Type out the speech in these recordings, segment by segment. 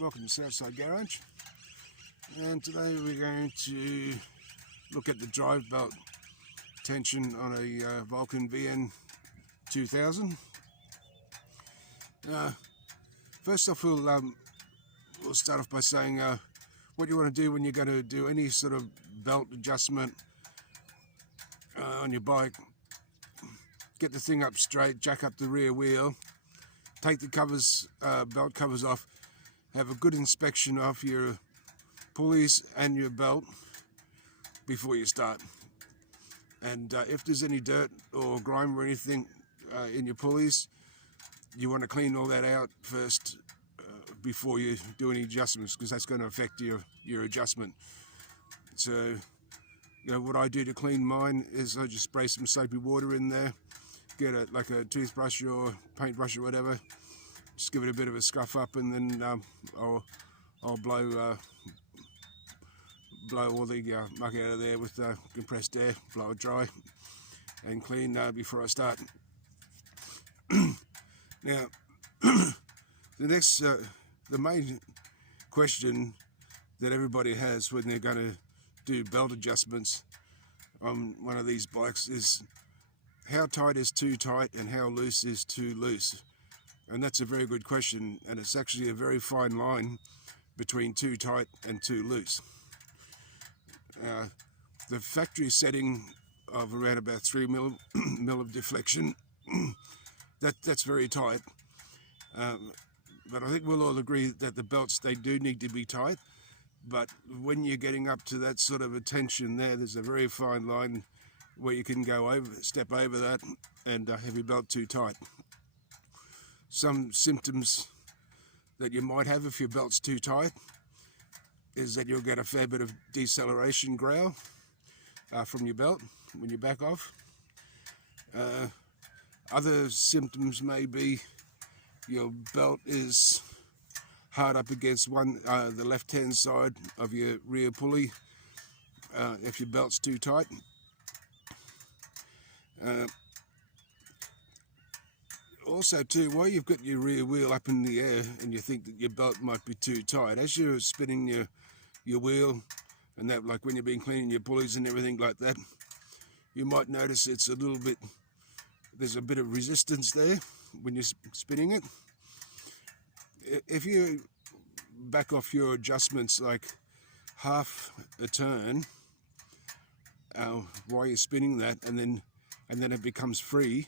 Welcome to Southside Garage, and today we're going to look at the drive belt tension on a Vulcan VN2000. First off, we'll start off by saying what you want to do when you're going to do any sort of belt adjustment on your bike. Get the thing up straight, jack up the rear wheel, take the covers, belt covers off, have a good inspection of your pulleys and your belt before you start. And if there's any dirt or grime or anything in your pulleys, you want to clean all that out first before you do any adjustments, because that's going to affect your adjustment. So, what I do to clean mine is I just spray some soapy water in there, get like a toothbrush or paintbrush or whatever, just give it a bit of a scuff up, and then I'll blow all the muck out of there with compressed air, blow it dry and clean before I start. Now, the main question that everybody has when they're going to do belt adjustments on one of these bikes is how tight is too tight and how loose is too loose. And that's a very good question, and it's actually a very fine line between too tight and too loose. The factory setting of around about 3 mil of deflection, that's very tight. But I think we'll all agree that the belts, they do need to be tight. But when you're getting up to that sort of a tension there's a very fine line where you can step over that and have your belt too tight. Some symptoms that you might have if your belt's too tight is that you'll get a fair bit of deceleration growl from your belt when you back off. Other symptoms may be your belt is hard up against the left-hand side of your rear pulley if your belt's too tight. Also too, while you've got your rear wheel up in the air and you think that your belt might be too tight, as you're spinning your wheel and that, like when you've been cleaning your pulleys and everything like that, you might notice it's there's a bit of resistance there when you're spinning it. If you back off your adjustments like half a turn while you're spinning that, and then it becomes free,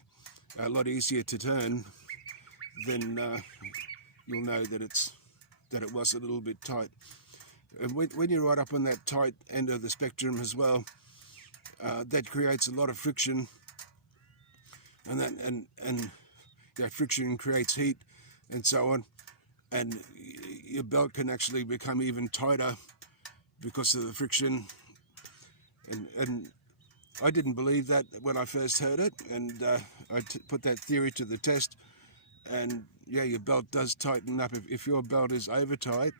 a lot easier to turn, then you'll know that it was a little bit tight. And when you're right up on that tight end of the spectrum as well, that creates a lot of friction, and that friction creates heat and so on, and your belt can actually become even tighter because of the friction. And I didn't believe that when I first heard it, and I put that theory to the test, and yeah, your belt does tighten up. If your belt is over tight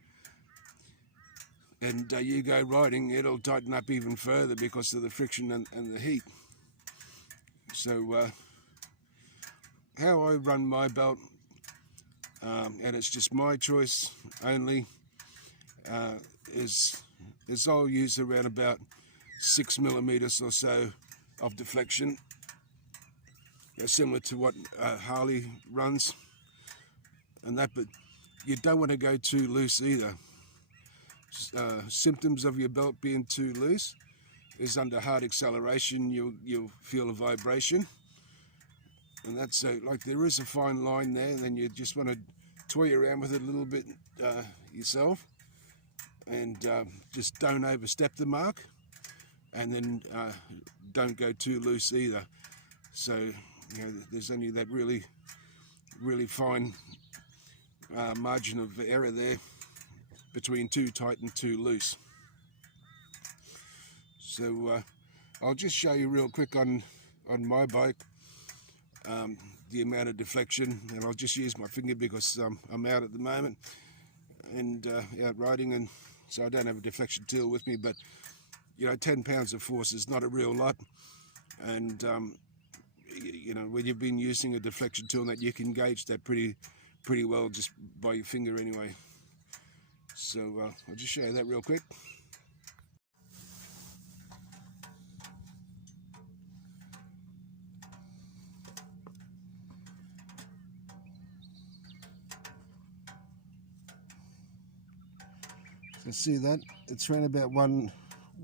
and you go riding, it'll tighten up even further because of the friction and the heat. So how I run my belt, and it's just my choice only, is I'll use around about 6 millimeters or so of deflection, similar to what Harley runs and that, but you don't want to go too loose either. Symptoms of your belt being too loose is under hard acceleration, you'll feel a vibration, and that's like there is a fine line there, and then you just want to toy around with it a little bit yourself, and just don't overstep the mark, and then don't go too loose either. So there's only that really fine margin of error there between too tight and too loose. So I'll just show you real quick on my bike the amount of deflection, and I'll just use my finger because I'm out at the moment and out riding, and so I don't have a deflection tool with me, but 10 pounds of force is not a real lot, and when you've been using a deflection tool, that you can gauge that pretty well just by your finger anyway. So I'll just show you that real quick. So see that? It's around about one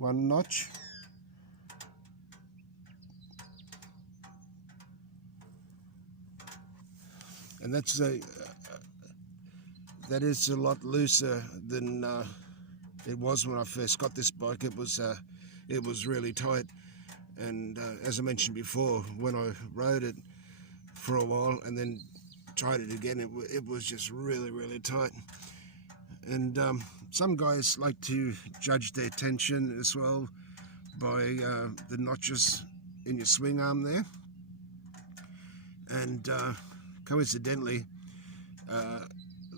notch. And that is a lot looser than it was when I first got this bike. It was really tight, and as I mentioned before, when I rode it for a while and then tried it again, it was just really tight. And some guys like to judge their tension as well by the notches in your swing arm there, and coincidentally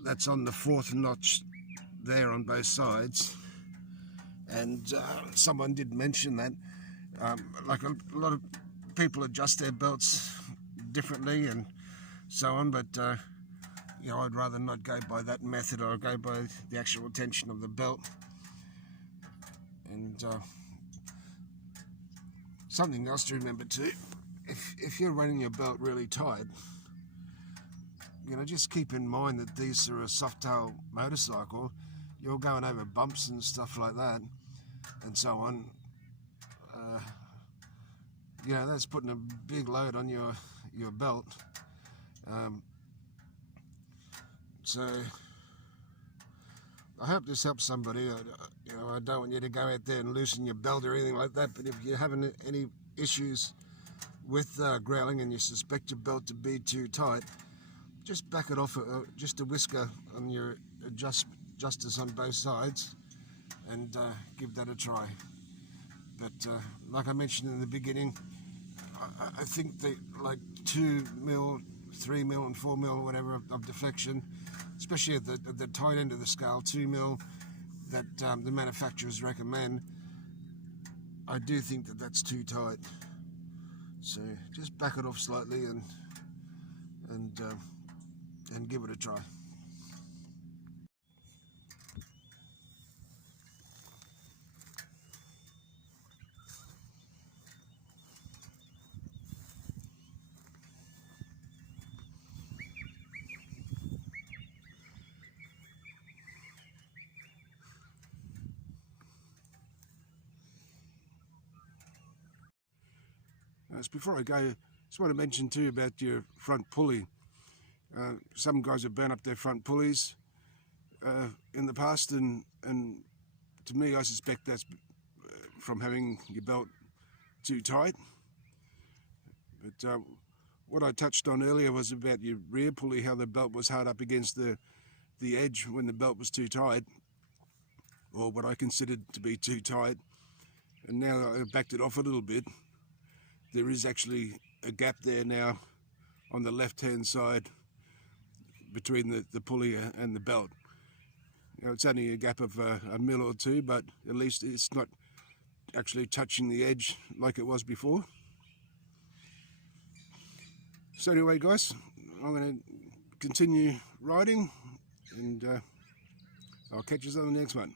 that's on the 4th notch there on both sides. And someone did mention that like a lot of people adjust their belts differently and so on, but you know, I'd rather not go by that method. I'll go by the actual tension of the belt. And something else to remember too, if you're running your belt really tight, you know, just keep in mind that these are a soft tail motorcycle. You're going over bumps and stuff like that and so on. You know, that's putting a big load on your belt. So I hope this helps somebody. You know, I don't want you to go out there and loosen your belt or anything like that, but if you're having any issues with growling and you suspect your belt to be too tight, just back it off just a whisker on your adjusters on both sides and give that a try. But like I mentioned in the beginning, I think that like 2 mil, 3 mil and 4 mil or whatever of deflection, especially at the tight end of the scale, 2 mil that the manufacturers recommend, I do think that that's too tight. So just back it off slightly and give it a try. Before I go, I just want to mention too about your front pulley. Some guys have burnt up their front pulleys in the past, and to me, I suspect that's from having your belt too tight. But what I touched on earlier was about your rear pulley, how the belt was hard up against the edge when the belt was too tight, or what I considered to be too tight. And now I've backed it off a little bit. There is actually a gap there now on the left-hand side between the pulley and the belt. You know, it's only a gap of a mil or two, but at least it's not actually touching the edge like it was before. So anyway, guys, I'm going to continue riding, and I'll catch you on the next one.